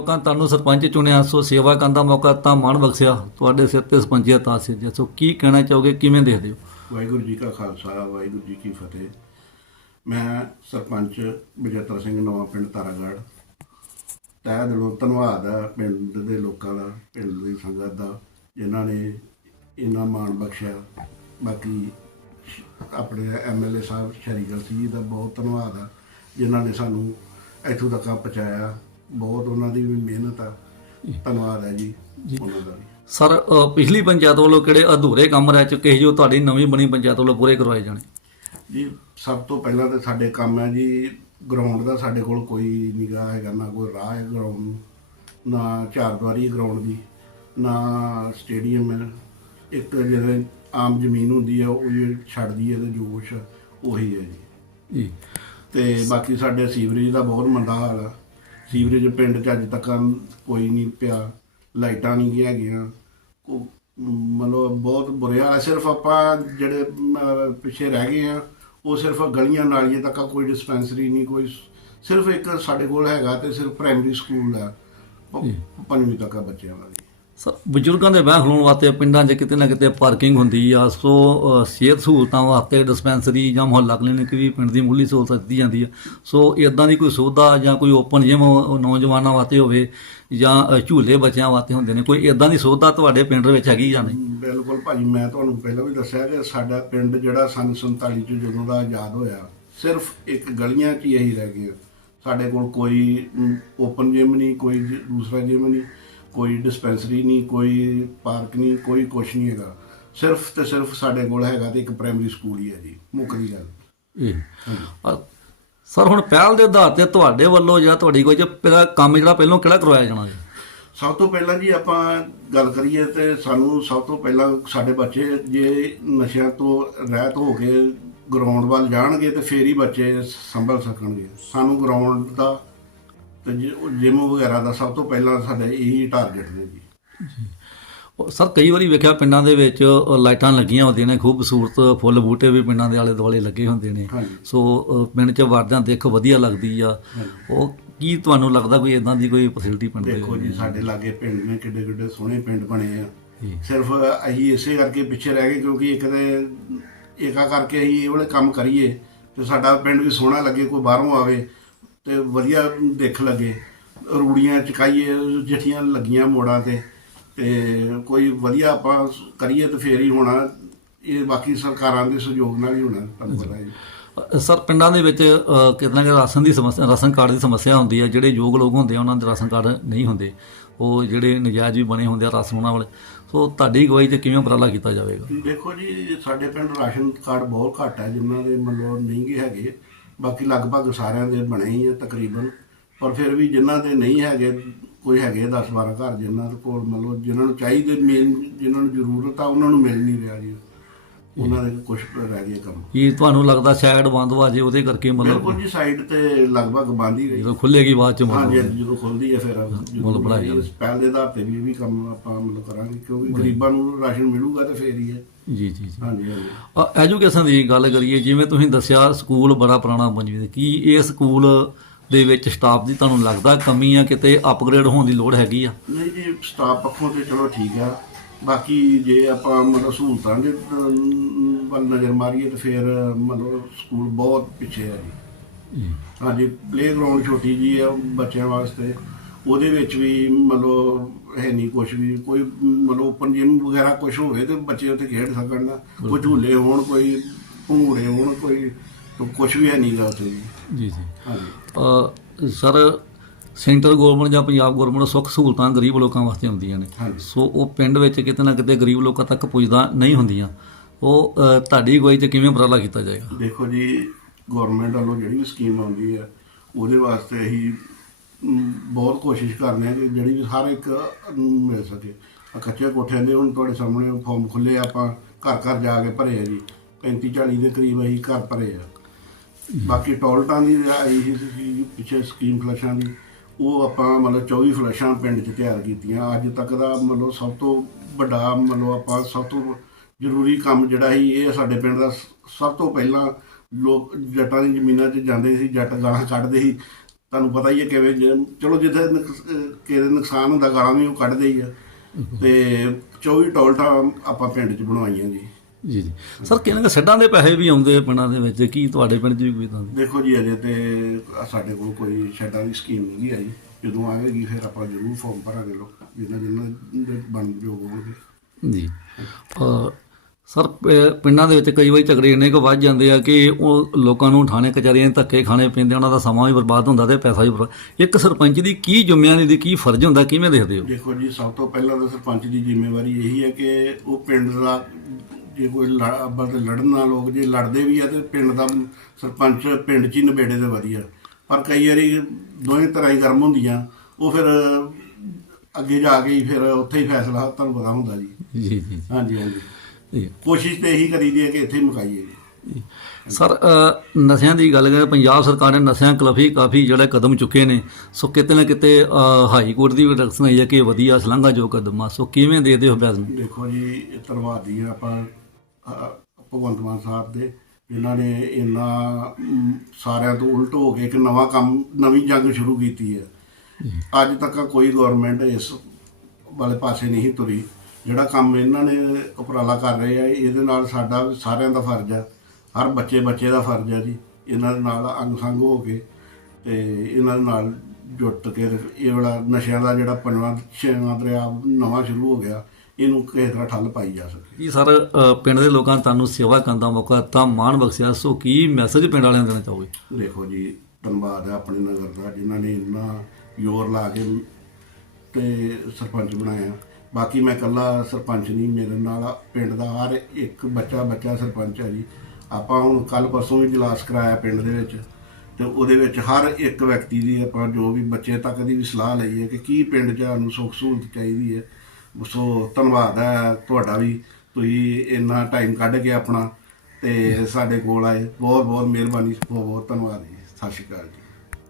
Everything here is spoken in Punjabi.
ਲੋਕਾਂ ਤੁਹਾਨੂੰ ਸਰਪੰਚ ਚੁਣਿਆ, ਸੋ ਸੇਵਾ ਕਰਨ ਦਾ ਮੌਕਾ ਤਾਂ ਮਾਣ ਬਖਸ਼ਿਆ। ਤੁਹਾਡੇ ਸਿਰ ਤੇ ਸਰਪੰਚੀਅਤ ਆਸੇ ਜੇ ਸੋ। ਕੀ ਕਹਿਣਾ ਚਾਹੋਗੇ? ਕਿਵੇਂ ਦੇਖਦੇ ਹੋ? ਵਾਹਿਗੁਰੂ ਜੀ ਕਾ ਖਾਲਸਾ, ਵਾਹਿਗੁਰੂ ਜੀ ਕੀ ਫਤਿਹ। ਮੈਂ ਸਰਪੰਚ ਬਜੇਤਰ ਸਿੰਘ, ਨਵਾਂ ਪਿੰਡ ਤਾਰਾਗੜ੍ਹ। ਤਹਿ ਦਿਲੋਂ ਧੰਨਵਾਦ ਹੈ ਪਿੰਡ ਦੇ ਲੋਕਾਂ ਦਾ, ਪਿੰਡ ਦੀ ਸੰਗਤ ਦਾ, ਜਿਨ੍ਹਾਂ ਨੇ ਇੰਨਾ ਮਾਣ ਬਖਸ਼ਿਆ। ਬਾਕੀ ਆਪਣੇ ਐਮਐਲਏ ਸਾਹਿਬ ਸ਼ਰੀਗਲ ਸਿੰਘ ਜੀ ਦਾ ਬਹੁਤ ਧੰਨਵਾਦ ਆ, ਜਿਨ੍ਹਾਂ ਨੇ ਸਾਨੂੰ ਇੱਥੋਂ ਤੱਕ ਪਹੁੰਚਾਇਆ। ਬਹੁਤ ਉਹਨਾਂ ਦੀ ਵੀ ਮਿਹਨਤ ਆ। ਧੰਨਵਾਦ ਹੈ ਜੀ ਉਹਨਾਂ ਦਾ ਵੀ। ਸਰ ਅ, ਪਿਛਲੀ ਪੰਚਾਇਤ ਵੱਲੋਂ ਕਿਹੜੇ ਅਧੂਰੇ ਕੰਮ ਰਹਿ ਚੁੱਕੇ ਸੀ ਜੋ ਤੁਹਾਡੀ ਨਵੀਂ ਬਣੀ ਪੰਚਾਇਤ ਵੱਲੋਂ ਪੂਰੇ ਕਰਵਾਏ ਜਾਣੇ? ਜੀ ਸਭ ਤੋਂ ਪਹਿਲਾਂ ਤਾਂ ਸਾਡੇ ਕੰਮ ਹੈ ਜੀ ਗਰਾਊਂਡ ਦਾ ਸਾਡੇ ਕੋਲ ਕੋਈ ਨਿਗਾਹ ਹੈਗਾ ਨਾ ਕੋਈ ਰਾਹ ਹੈ ਗਰਾਊਂਡ ਨੂੰ ਨਾ ਚਾਰ ਦੀਵਾਰੀ ਗਰਾਊਂਡ ਦੀ ਨਾ ਸਟੇਡੀਅਮ ਹੈ। ਇੱਕ ਜਿਹੜੇ ਆਮ ਜ਼ਮੀਨ ਹੁੰਦੀ ਹੈ ਉਹ ਜਿਹੜੀ ਛੱਡਦੀ ਹੈ ਤੇ ਜੋਸ਼ ਉਹੀ ਹੈ ਜੀ। ਜੀ। ਤੇ ਬਾਕੀ ਸਾਡੇ ਸੀਵਰੇਜ ਦਾ ਬਹੁਤ ਮੰਦਾ ਹਾਲ ਆ। ਸੀਵਰੇਜ ਪਿੰਡ 'ਚ ਅੱਜ ਤੱਕ ਕੋਈ ਨਹੀਂ ਪਿਆ ਲਾਈਟਾਂ ਨਹੀਂ ਗੀਆਂ ਹੈਗੀਆਂ ਕੋ- ਮਤਲਬ ਬਹੁਤ ਬੁਰੇ ਹਾਲ। ਸਿਰਫ ਆਪਾਂ ਜਿਹੜੇ ਪਿੱਛੇ ਰਹਿ ਗਏ ਆ ਉਹ ਸਿਰਫ ਗਲੀਆਂ ਨਾਲੀਆਂ ਤੱਕ ਕੋਈ ਡਿਸਪੈਂਸਰੀ ਨਹੀਂ ਕੋਈ ਸਿਰਫ ਇੱਕ ਸਾਡੇ ਕੋਲ ਹੈਗਾ ਤੇ ਸਿਰਫ ਪ੍ਰਾਇਮਰੀ ਸਕੂਲ ਆ। ਪੰਜਵੀਂ ਤੱਕ ਆ ਬੱਚਿਆਂ ਸਰ ਬਜ਼ੁਰਗਾਂ ਦੇ ਬਹਿ ਖਲੋਣ ਵਾਸਤੇ ਪਿੰਡਾਂ 'ਚ ਕਿਤੇ ਨਾ ਕਿਤੇ ਪਾਰਕਿੰਗ ਹੁੰਦੀ ਆ ਸੋ ਅ, ਸਿਹਤ ਸਹੂਲਤਾਂ ਵਾਸਤੇ ਡਿਸਪੈਂਸਰੀ ਜਾਂ ਮੁਹੱਲਾ ਕਲੀਨਿਕ ਵੀ ਪਿੰਡ ਦੀ ਮੁੱਢਲੀ ਸਹੂਲਤ ਦਿੱਤੀ ਜਾਂਦੀ ਆ। ਸੋ ਇਦਾਂ ਦੀ ਕੋਈ ਸੁਵਿਧਾ ਜਾਂ ਕੋਈ ਓਪਨ ਜਿਮ ਨੌਜਵਾਨਾਂ ਵਾਸਤੇ ਹੋਵੇ ਜਾਂ ਅ, ਝੂਲੇ ਬੱਚਿਆਂ ਵਾਸਤੇ ਹੁੰਦੇ ਨੇ ਕੋਈ ਇਦਾਂ ਦੀ ਸੁਵਿਧਾ ਤੁਹਾਡੇ ਪਿੰਡ ਵਿੱਚ ਹੈਗੀ ਜਾਂ ਨਹੀਂ? ਬਿਲਕੁਲ ਭਾਜੀ ਮੈਂ ਤੁਹਾਨੂੰ ਪਹਿਲਾਂ ਵੀ ਦੱਸਿਆ ਕਿ ਸਾਡਾ ਪਿੰਡ ਜਿਹੜਾ ਸੰਨ 47 ਚ ਜਦੋਂ ਦਾ ਆਜ਼ਾਦ ਹੋਇਆ ਸਿਰਫ ਇੱਕ ਗਲੀਆਂ 'ਚ ਹੀ ਇਹੀ ਰਹਿ ਗਏ ਸਾਡੇ ਕੋਲ ਕੋਈ ਓਪਨ ਜਿਮ ਨਹੀਂ ਕੋਈ ਜ- ਦੂਸਰਾ ਜਿਮ ਨਹੀਂ। ਕੋਈ ਡਿਸਪੈਂਸਰੀ ਨਹੀਂ ਕੋਈ ਪਾਰਕ ਨਹੀਂ ਕੋਈ ਕੁਛ ਨਹੀਂ ਹੈਗਾ। ਸਿਰਫ ਤੇ ਸਿਰਫ ਸਾਡੇ ਕੋਲ ਹੈਗਾ ਤੇ ਇੱਕ ਪ੍ਰਾਇਮਰੀ ਸਕੂਲ ਹੀ ਹੈ ਜੀ ਮੁੱਖ ਦੀ ਗੱਲ। ਇਹ। ਸਰ ਹੁਣ ਪਹਿਲ ਦੇ ਆਧਾਰ ਤੇ ਤੁਹਾਡੇ ਵੱਲੋਂ ਜਾਂ ਤੁਹਾਡੀ ਕੋਈ ਕੰਮ ਜਿਹੜਾ ਪਹਿਲਾਂ ਕਿਹੜਾ ਕਰਵਾਇਆ ਜਾਣਾ ਜੀ? ਸਭ ਤੋਂ ਪਹਿਲਾਂ ਜੀ ਆਪਾਂ ਗੱਲ ਕਰੀਏ ਤੇ ਸਾਨੂੰ ਸਭ ਤੋਂ ਪਹਿਲਾਂ ਸਾਡੇ ਬੱਚੇ ਜੇ ਨਸ਼ਿਆਂ ਤੋਂ ਰਹਿਤ ਹੋ ਕੇ ਗਰਾਊਂਡ ਵੱਲ ਜਾਣਗੇ ਤੇ ਫੇਰ ਹੀ ਬੱਚੇ ਸੰਭਲ ਸਕਣਗੇ। ਸਾਨੂੰ ਗਰਾਊਂਡ ਦਾ ਤੇ ਜਿਮ ਵਗੈਰਾ ਦਾ ਸਭ ਤੋਂ ਪਹਿਲਾਂ ਸਾਡੇ ਇਹੀ ਟਾਰਗੇਟ ਨੇ ਜੀ। ਸਰ ਕਈ ਵਾਰੀ ਵੇਖਿਆ ਪਿੰਡਾਂ ਦੇ ਵਿੱਚ ਲਾਈਟਾਂ ਲੱਗੀਆਂ ਹੁੰਦੀਆਂ ਨੇ ਖੂਬਸੂਰਤ ਫੁੱਲ ਬੂਟੇ ਵੀ ਪਿੰਡਾਂ ਦੇ ਆਲੇ ਦੁਆਲੇ ਲੱਗੇ ਹੁੰਦੇ ਨੇ। ਸੋ ਪਿੰਡ 'ਚ ਵੜਦਿਆਂ ਦੇਖ ਵਧੀਆ ਲੱਗਦੀ ਆ। ਉਹ ਕੀ ਤੁਹਾਨੂੰ ਲੱਗਦਾ ਕੋਈ ਇਦਾਂ ਦੀ ਕੋਈ ਫੈਸਿਲਿਟੀ ਪਿੰਡ ਦੇ ਦੇਖੋ ਜੀ ਸਾਡੇ ਲਾਗੇ ਪਿੰਡ ਨੇ ਕਿੱਡੇ ਕਿੱਡੇ ਸੋਹਣੇ ਪਿੰਡ ਬਣੇ ਆ। ਸਿਰਫ ਅਸੀਂ ਇਸੇ ਕਰਕੇ ਪਿੱਛੇ ਰਹਿ ਗਏ ਕਿਉਂਕਿ ਇੱਕ ਤੇ ਏਕਾ ਕਰਕੇ ਅਸੀਂ ਇਹ ਵਾਲੇ ਕੰਮ ਕਰੀਏ ਤੇ ਸਾਡਾ ਪਿੰਡ ਵੀ ਸੋਹਣਾ ਲੱਗੇ ਕੋਈ ਬਾਹਰੋਂ ਆਵੇ ਤੇ ਵਧੀਆ ਦੇਖ ਲੱਗੇ। ਰੂੜੀਆਂ ਚਕਾਈਏ ਜਠੀਆਂ ਲੱਗੀਆਂ ਮੋੜਾਂ ਤੇ। ਤੇ ਕੋਈ ਵਧੀਆ ਆਪਾਂ ਕਰੀਏ ਤੇ ਫੇਰ ਹੀ ਹੋਣਾ। ਇਹ ਬਾਕੀ ਸਰਕਾਰਾਂ ਦੇ ਸਹਿਯੋਗ ਨਾਲ ਹੀ ਹੋਣਾ ਤੁਹਾਨੂੰ ਪਤਾ ਹੈ। ਸਰ ਪਿੰਡਾਂ ਦੇ ਵਿੱਚ ਅ, ਕਿਤੇ ਕਿ ਰਾਸ਼ਨ ਦੀ ਸਮੱਸਿਆ ਰਾਸ਼ਨ ਕਾਰਡ ਦੀ ਸਮੱਸਿਆ ਹੁੰਦੀ ਹੈ ਜਿਹੜੇ ਯੋਗ ਲੋਕ ਹੁੰਦੇ ਆ ਉਹਨਾਂ ਦੇ ਰਾਸ਼ਨ ਕਾਰਡ ਨਹੀਂ ਹੁੰਦੇ। ਉਹ ਜਿਹੜੇ ਨਜਾਇਜ਼ ਵੀ ਬਣੇ ਹੁੰਦੇ ਆ ਰਾਸ਼ਨ ਉਹਨਾਂ ਵਾਲੇ। ਸੋ ਤੁਹਾਡੀ ਅਗਵਾਈ ਤੇ ਕਿਵੇਂ ਉਪਰਾਲਾ ਕੀਤਾ ਜਾਵੇਗਾ? ਦੇਖੋ ਜੀ ਸਾਡੇ ਪਿੰਡ ਰਾਸ਼ਨ ਕਾਰਡ ਬਹੁਤ ਘੱਟ ਹੈ ਜਿਨ੍ਹਾਂ ਦੇ ਮਤਲਬ ਨਹੀਂ ਹੈਗੇ। ਬਾਕੀ ਲਗਭਗ ਸਾਰਿਆਂ ਦੇ ਬਣੇ ਹੀ ਆ ਤਕਰੀਬਨ। ਪਰ ਫਿਰ ਵੀ ਜਿਨ੍ਹਾਂ ਦੇ ਨਹੀਂ ਹੈਗੇ, ਕੋਈ ਹੈਗੇ 10 12 ਘਰ ਜਿਨ੍ਹਾਂ ਦੇ ਕੋਲ ਮਤਲਬ ਜਿਨ੍ਹਾਂ ਨੂੰ ਚਾਹੀਦੇ ਮੇਨ ਜਿਨ੍ਹਾਂ ਨੂੰ ਜ਼ਰੂਰਤ ਆ, ਉਹਨਾਂ ਨੂੰ ਮਿਲ ਨਹੀਂ ਰਿਹਾ ਜੀ। ਉਹਨਾਂ ਦੇ ਕੁਝ ਰਹਿ ਗਏ ਕੰਮ। ਕੀ ਤੁਹਾਨੂੰ ਲੱਗਦਾ ਸ਼ਾਇਦ ਬੰਦ ਹੋ ਜੇ ਉਹਦੇ ਕਰਕੇ ਮਤਲਬ ਬਿਲਕੁਲ ਜੀ ਸਾਈਡ ਤੇ ਲਗਭਗ ਬੰਦ ਹੀ ਰਹੀ। ਜਦੋਂ ਖੁੱਲੇਗੀ ਬਾਅਦ ਚ ਹਾਂਜੀ ਮਤਲਬ ਜਦੋਂ ਖੁੱਲਦੀ ਹੈ ਫਿਰ ਮੁੱਲ ਬਣਾਇਆ ਜਾਵੇ। ਪਹਿਲ ਦੇ ਤੇ ਵੀ ਇਹ ਵੀ ਕੰਮ ਆਪਾਂ ਮਤਲਬ ਕਰਾਂਗੇ ਕਿਉਂਕਿ ਗਰੀਬਾਂ ਨੂੰ ਰਾਸ਼ਨ ਮਿਲੂਗਾ ਤੇ ਫੇਰ ਹੀ ਹੈ। ਜੀ ਜੀ ਜੀ। ਹਾਂਜੀ ਹਾਂਜੀ। ਐਜੂਕੇਸ਼ਨ ਦੀ ਗੱਲ ਕਰੀਏ ਜਿਵੇਂ ਤੁਸੀਂ ਦੱਸਿਆ ਸਕੂਲ ਬੜਾ ਪੁਰਾਣਾ ਪੰਜਵੀਂ ਦੇ ਕੀ ਇਹ ਸਕੂਲ ਦੇ ਵਿੱਚ ਸਟਾਫ ਦੀ ਤੁਹਾਨੂੰ ਲੱਗਦਾ ਕਮੀ ਆ ਕਿਤੇ ਅਪਗ੍ਰੇਡ ਹੋਣ ਦੀ ਲੋੜ ਹੈਗੀ ਆ? ਨਹੀਂ ਜੀ ਸਟਾਫ ਪੱਖੋਂ ਤੇ ਚਲੋ ਠੀਕ ਆ। ਬਾਕੀ ਜੇ ਆਪਾਂ ਮਤਲਬ ਸਹੂਲਤਾਂ ਦੇ ਵੱਲ ਨਜ਼ਰ ਮਾਰੀਏ ਤੇ ਫਿਰ ਮਤਲਬ ਸਕੂਲ ਬਹੁਤ ਪਿੱਛੇ ਆ ਜੀ। ਜੀ ਹਾਂਜੀ ਪਲੇਗਰਾਉਂਡ ਛੋਟੀ ਜੀ ਆ ਬੱਚਿਆਂ ਵਾਸਤੇ। ਉਹਦੇ ਵਿੱਚ ਵੀ ਮਤਲਬ ਹੈ ਨਹੀਂ ਕੁਝ ਵੀ ਕੋਈ ਮਤਲਬ ਓਪਨ ਜਿਮ ਵਗੈਰਾ ਕੁਝ ਹੋਵੇ ਤੇ ਬੱਚੇ ਉੱਥੇ ਖੇਡ ਸਕਣ। ਨਾ ਕੋਈ ਝੂਲੇ ਹੋਣ ਕੋਈ ਭੰਗੂੜੇ ਹੋਣ ਕੋਈ ਕੁਝ ਵੀ ਹੈ ਨਹੀਂਗਾ ਉੱਥੇ ਜੀ। ਜੀ ਜੀ। ਹਾਂਜੀ ਸਰ ਸੈਂਟਰ ਗਵਰਨਮੈਂਟ ਜਾਂ ਪੰਜਾਬ ਗਵਰਨਮੈਂਟ ਸੁੱਖ ਸਹੂਲਤਾਂ ਗਰੀਬ ਲੋਕਾਂ ਵਾਸਤੇ ਹੁੰਦੀਆਂ ਨੇ। ਸੋ ਉਹ ਪਿੰਡ ਵਿੱਚ ਕਿਤੇ ਨਾ ਕਿਤੇ ਗਰੀਬ ਲੋਕਾਂ ਤੱਕ ਪੁੱਜਦਾ ਨਹੀਂ ਹੁੰਦੀਆਂ। ਉਹ ਤੁਹਾਡੀ ਅਗਵਾਈ ਤੇ ਕਿਵੇਂ ਉਪਰਾਲਾ ਕੀਤਾ ਜਾਏਗਾ? ਦੇਖੋ ਜੀ ਗਵਰਨਮੈਂਟ ਵੱਲੋਂ ਜਿਹੜੀ ਵੀ ਸਕੀਮ ਆਉਂਦੀ ਹੈ ਉਹਦੇ ਵਾਸਤੇ ਅਸੀਂ ਬਹੁਤ ਕੋਸ਼ਿਸ਼ ਕਰਨੇ ਆ ਕਿ ਜਿਹੜੀ ਵੀ ਹਰ ਇੱਕ ਨੂੰ ਮਿਲ ਸਕੇ। ਕੱਚੇ ਕੋਠਿਆਂ ਦੇ ਹੁਣ ਤੁਹਾਡੇ ਸਾਹਮਣੇ ਫਾਰਮ ਖੁੱਲੇ ਆਪਾਂ ਘਰ ਘਰ ਜਾ ਕੇ ਭਰੇ ਆ ਜੀ। 35 40 ਦੇ ਕਰੀਬ ਅਸੀਂ ਘਰ ਭਰੇ ਆ। ਬਾਕੀ ਟੋਲਟਾਂ ਦੀ ਆਈ ਸੀ ਸੀ ਪਿੱਛੇ ਸਕੀਮ ਫਲਸ਼ਾਂ ਦੀ। ਉਹ ਆਪਾਂ ਮਤਲਬ 24 ਫਲੈਸ਼ਾਂ ਪਿੰਡ 'ਚ ਤਿਆਰ ਕੀਤੀਆਂ। ਅੱਜ ਤੱਕ ਦਾ ਮਤਲਬ ਸਭ ਤੋਂ ਵੱਡਾ ਮਤਲਬ ਆਪਾਂ ਸਭ ਤੋਂ ਜ਼ਰੂਰੀ ਕੰਮ ਜਿਹੜਾ ਸੀ, ਇਹ ਸਾਡੇ ਪਿੰਡ ਦਾ ਸਭ ਤੋਂ ਪਹਿਲਾਂ ਲੋਕ ਜੱਟਾਂ ਦੀ ਜ਼ਮੀਨਾਂ 'ਚ ਜਾਂਦੇ ਸੀ, ਜੱਟ ਗਾਲਾਂ ਕੱਢਦੇ ਸੀ। ਤੁਹਾਨੂੰ ਪਤਾ ਹੀ ਹੈ ਕਿਵੇਂ ਚਲੋ ਜਿੱਥੇ ਨੁਕਸ- ਕਿਸੇ ਨੁਕਸਾਨ ਹੁੰਦਾ ਗਾਲਾਂ ਵੀ ਉਹ ਕੱਢਦੇ ਹੀ ਆ। ਤੇ 24 ਟੋਲਟਾਂ ਆਪਾਂ ਪਿੰਡ 'ਚ ਬਣਵਾਈਆਂ ਜੀ। ਜੀ ਜੀ। ਸਰ ਕਿਹਨਾਂ ਸੱਡਾਂ ਦੇ ਪੈਸੇ ਵੀ ਆਉਂਦੇ ਪਿੰਡਾਂ ਦੇ ਵਿੱਚ? ਕੀ ਤੁਹਾਡੇ ਪਿੰਡ 'ਚ ਵੀ ਕੋਈ ਤਾਂ? ਦੇਖੋ ਜੀ ਅਜੇ ਤੇ ਸਾਡੇ ਕੋਲ ਕੋਈ ਸ਼ੈਡਾਂ ਦੀ ਸਕੀਮ ਨਹੀਂ ਆਈ। ਜਦੋਂ ਆਵੇਗੀ ਫਿਰ ਆਪਾਂ ਜ਼ਰੂਰ ਫਾਰਮ ਭਰਾਂਗੇ ਲੋਕ ਜਿੰਨਾ ਜਿੰਨਾ ਦੇ ਬਣ ਜੋਗ ਹੋਣਗੇ ਜੀ। ਸਰ ਪਿੰਡਾਂ ਦੇ ਵਿੱਚ ਕਈ ਵਾਰੀ ਝਗੜੇ ਇੰਨੇ ਕੁ ਵੱਧ ਜਾਂਦੇ ਆ ਕਿ ਉਹ ਲੋਕਾਂ ਨੂੰ ਥਾਣੇ ਕਚਹਿਰੀਆਂ 'ਚ ਧੱਕੇ ਖਾਣੇ ਪੈਂਦੇ ਉਹਨਾਂ ਦਾ ਸਮਾਂ ਵੀ ਬਰਬਾਦ ਹੁੰਦਾ ਤੇ ਪੈਸਾ ਵੀ ਇੱਕ ਸਰਪੰਚ ਦੀ ਕੀ ਜ਼ਿੰਮੇਵਾਰੀ ਦੀ ਕੀ ਫਰਜ਼ ਹੁੰਦਾ ਕਿਵੇਂ ਦੇਖਦੇ ਹੋ? ਦੇਖੋ ਜੀ ਸਭ ਤੋਂ ਪਹਿਲਾਂ ਤਾਂ ਸਰਪੰਚ ਦੀ ਜ਼ਿੰਮੇਵਾਰੀ ਇਹੀ ਹੈ ਕਿ ਉਹ ਪਿੰਡ ਦਾ ਜੇ ਕੋਈ ਲੜ- ਲੜਨ ਨਾਲ ਲੋਕ ਜੇ ਲੜਦੇ ਵੀ ਆ ਤੇ ਪਿੰਡ ਦਾ ਸਰਪੰਚ ਪਿੰਡ 'ਚ ਹੀ ਨਿਬੇੜੇ ਦੇ ਵਧੀਆ। ਪਰ ਕਈ ਵਾਰੀ ਦੋਵੇਂ ਤਰ੍ਹਾਂ ਹੀ ਗਰਮ ਹੁੰਦੀਆਂ। ਉਹ ਫਿਰ ਅੱਗੇ ਜਾ ਕੇ ਹੀ ਫਿਰ ਉੱਥੇ ਹੀ ਫੈਸਲਾ ਤੁਹਾਨੂੰ ਪਤਾ ਹੁੰਦਾ ਜੀ। ਜੀ ਜੀ। ਹਾਂਜੀ ਹਾਂਜੀ। ਜੀ। ਕੋਸ਼ਿਸ਼ ਤੇ ਇਹੀ ਕਰੀਦੀ ਹੈ ਕਿ ਇੱਥੇ ਹੀ ਮੁਕਾਈਏ ਜੀ। ਸਰ ਨਸ਼ਿਆਂ ਦੀ ਗੱਲ ਕਰਾਂ ਪੰਜਾਬ ਸਰਕਾਰ ਨੇ ਨਸ਼ਿਆਂ ਖਿਲਾਫੀ ਕਾਫੀ ਜਿਹੜੇ ਕਦਮ ਚੁੱਕੇ ਨੇ। ਸੋ ਕਿਤੇ ਨਾ ਕਿਤੇ ਹਾਈ ਕੋਰਟ ਦੀ ਵੀ ਡਾਇਰੈਕਸ਼ਨ ਆਈ ਹੈ ਕਿ ਵਧੀਆ ਸ਼ਲਾਘਾ ਕਦਮ ਆ। ਸੋ ਕਿਵੇਂ ਹੋ ਬਿਆਨ ਨੂੰ? ਦੇਖੋ ਜੀ ਧੰਨਵਾਦੀ ਆ ਆਪਾਂ ਭਗਵੰਤ ਮਾਨ ਸਾਹਿਬ ਦੇ ਇਹਨਾਂ ਨੇ ਇੰਨਾ ਸਾਰਿਆਂ ਤੋਂ ਉਲਟ ਹੋ ਕੇ ਇੱਕ ਨਵਾਂ ਕੰਮ, ਨਵੀਂ ਜੰਗ ਸ਼ੁਰੂ ਕੀਤੀ ਹੈ। ਅੱਜ ਤੱਕ ਕੋਈ ਗਵਰਨਮੈਂਟ ਇਸ ਵਾਲੇ ਪਾਸੇ ਨਹੀਂ ਤੁਰੀ। ਜਿਹੜਾ ਕੰਮ ਇਹਨਾਂ ਨੇ ਉਪਰਾਲਾ ਕਰ ਰਹੇ ਆ, ਇਹਦੇ ਨਾਲ ਸਾਡਾ ਸਾਰਿਆਂ ਦਾ ਫਰਜ਼ ਆ। ਹਰ ਬੱਚੇ ਬੱਚੇ ਦਾ ਫਰਜ਼ ਆ ਜੀ। ਇਹਨਾਂ ਦੇ ਨਾਲ ਅੰਗ ਸੰਗ ਹੋ ਕੇ ਤੇ ਇਹਨਾਂ ਦੇ ਨਾਲ ਜੁੱਟ ਕੇ ਇਹ ਵਾਲਾ ਨਸ਼ਿਆਂ ਦਾ ਜਿਹੜਾ ਪੰਜਵਾਂ, ਛੇਵਾਂ ਦਰਿਆ ਨਵਾਂ ਸ਼ੁਰੂ ਹੋ ਗਿਆ। ਇਹਨੂੰ ਕਿਸੇ ਤਰ੍ਹਾਂ ਠੱਲ ਪਾਈ ਜਾ ਸਕੇ। ਕੀ ਸਰ ਅ, ਪਿੰਡ ਦੇ ਲੋਕਾਂ ਨੇ ਤੁਹਾਨੂੰ ਸੇਵਾ ਕਰਨ ਦਾ ਮੌਕਾ ਤਾਂ ਮਾਣ ਬਖਸ਼ਿਆ। ਸੋ ਕੀ ਮੈਸੇਜ ਪਿੰਡ ਵਾਲਿਆਂ ਨੂੰ ਦੇਣਾ ਚਾਹੋਗੇ? ਦੇਖੋ ਜੀ ਧੰਨਵਾਦ ਹੈ ਆਪਣੇ ਨਗਰ ਦਾ ਜਿਨ੍ਹਾਂ ਨੇ ਇੰਨਾ ਜ਼ੋਰ ਲਾ ਕੇ ਤੇ ਸਰਪੰਚ ਬਣਾਇਆ। ਬਾਕੀ ਮੈਂ ਇਕੱਲਾ ਸਰਪੰਚ ਨਹੀਂ ਮੇਰੇ ਨਾਲ ਪਿੰਡ ਦਾ ਹਰ ਇੱਕ ਬੱਚਾ ਬੱਚਾ ਸਰਪੰਚ ਹੈ ਜੀ। ਆਪਾਂ ਹੁਣ ਕੱਲ ਪਰਸੋਂ ਵੀ ਇਜਲਾਸ ਕਰਾਇਆ ਪਿੰਡ ਦੇ ਵਿੱਚ ਤੇ ਉਹਦੇ ਵਿੱਚ ਹਰ ਇੱਕ ਵਿਅਕਤੀ ਦੀ ਆਪਾਂ ਜੋ ਵੀ ਬੱਚੇ ਤੱਕ ਦੀ ਵੀ ਸਲਾਹ ਲਈ ਹੈ ਕਿ ਕੀ ਪਿੰਡ 'ਚ ਸਾਨੂੰ ਸੁੱਖ ਸਹੂਲਤ ਚਾਹੀਦੀ ਹੈ। ਸੋ ਧੰਨਵਾਦ ਹੈ ਤੁਹਾਡਾ ਵੀ ਤੁਸੀਂ ਇੰਨਾ ਟਾਈਮ ਕੱਢ ਕੇ ਆਪਣਾ ਤੇ ਸਾਡੇ ਕੋਲ ਆਏ। ਬਹੁਤ ਬਹੁਤ ਮਿਹਰਬਾਨੀ ਬਹੁਤ ਬਹੁਤ ਧੰਨਵਾਦ ਜੀ। ਸਤਿ ਸ਼੍ਰੀ ਅਕਾਲ ਜੀ।